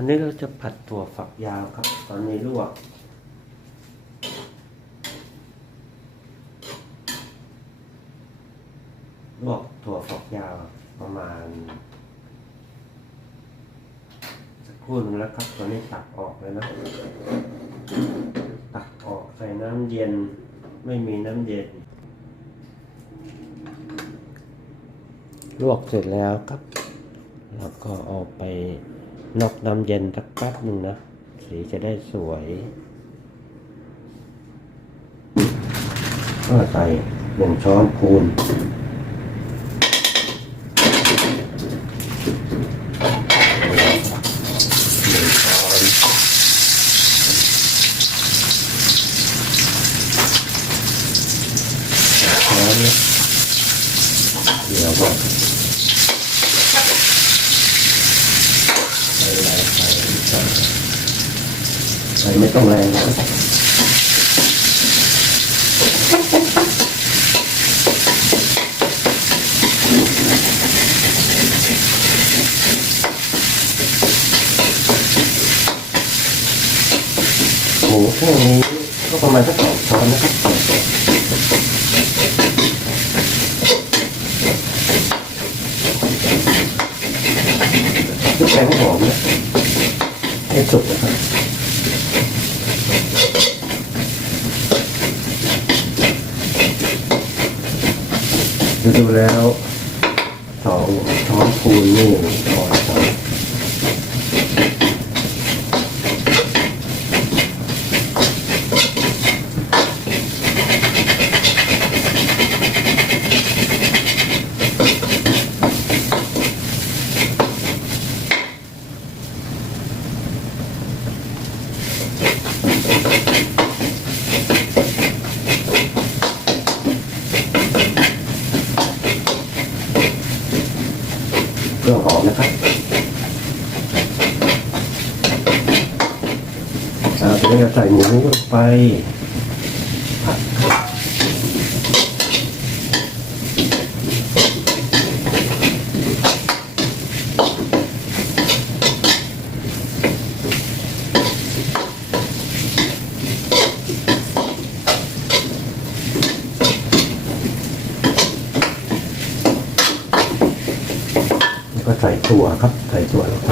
วันนี้เราจะผัดถั่วฝักยาวครับ ตอนนี้ลวก ลวกถั่วฝักยาวประมาณ สักครู่นึงแล้วครับ ตอนนี้ตักออกเลยนะ ตักออกใส่น้ำเย็น ไม่มีน้ำเย็น ลวกเสร็จแล้วครับ แล้วก็เอาไป นอกน้ำเย็นสักแป๊บหนึ่งนะ สีจะได้สวยก็ใส่หนึ่งช้อนพูนเดี๋ยวก่อน ใส่ไม่ต้องแรงนะหมูแค่นี้ก็ประมาณสักสองช้อนนะครับ ใส่ผู้หอมนะให้สุกนะครับดูดูแล้วสองท้อนพูนนี่พอค รื่องหอมนะครับเอาทีนี้ใส่หมูลงไปผัดครับแล้ว ก็ใส่ตัวครับ ใส่ตัวลงไป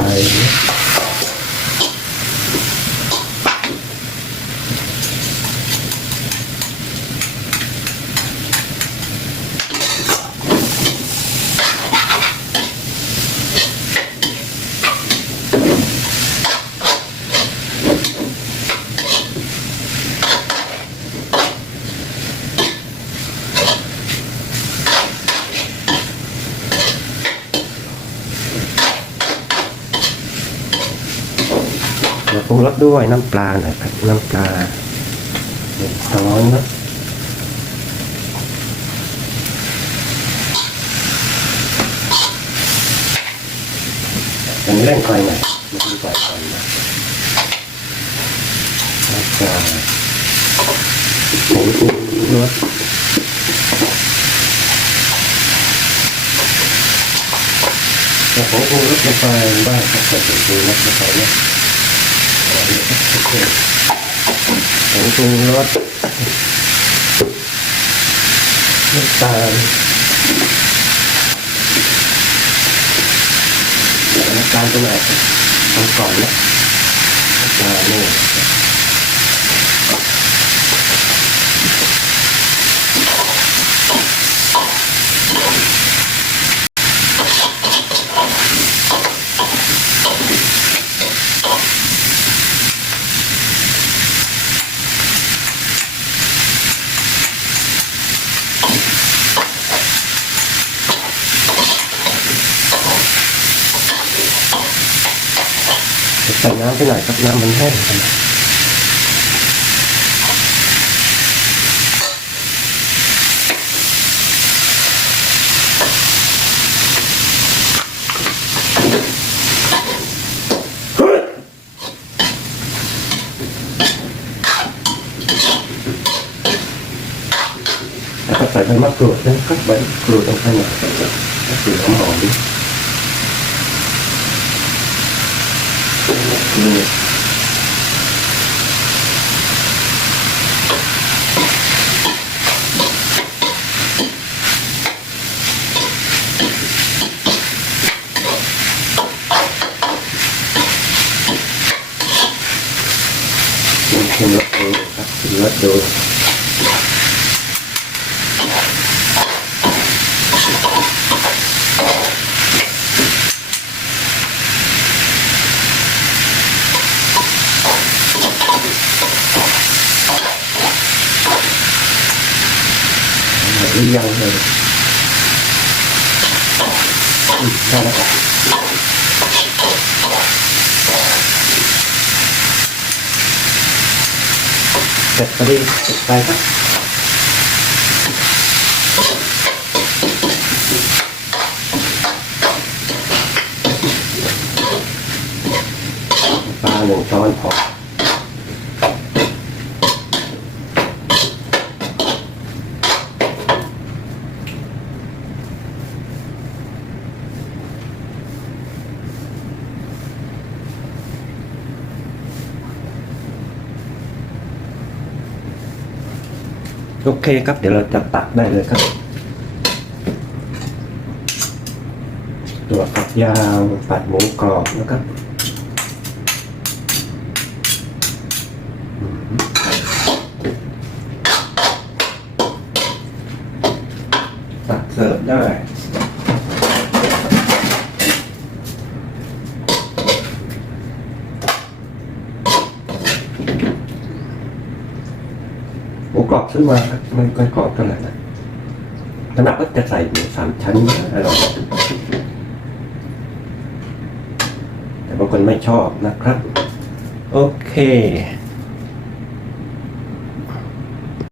งรสด้วยน้ำปลาหน่อยครับน้ำปลาหนึ่งช้อนนะอันนี้เร่งไฟหน่อยมันดีกว่าก่อนนะแล้วก็ผงปรุงรสแล้วผงปรุงรสลงไปบ้างครับใส่ผงปรุงรสลงไปนะ ผงปรุงรสน้ำตาลน้ำตาลตัวไหนทำก่อนนะน้ำตาลนี่ ใส่น้ำไปหน่อยครับน้ำมันแห้งไปแล้วก็ใส่ใบมะกรูดนะครับใบมะกรูดลงไปหน่อยมะกรูดหอมๆ นี่ชิมชิมรสดูครับชิมรสดู หรือยังเลยอืมได้แล้วเสร็จพอดีเสร็จไปครับปลาหนึ่งช้อนพอ โอเคครับ เดี๋ยวเราจะตักได้เลยครับ ตัวฝักยาวปัดหมูกรอบนะครับอืมตักเสิร์ฟได้ หมูกรอบซื้อมาครับไม่ค่อยกรอบเท่าดนั้นขนาดก็จะใส่หมูสามชั้นอะอร่อยแต่บางคนไม่ชอบนะครับ โอเค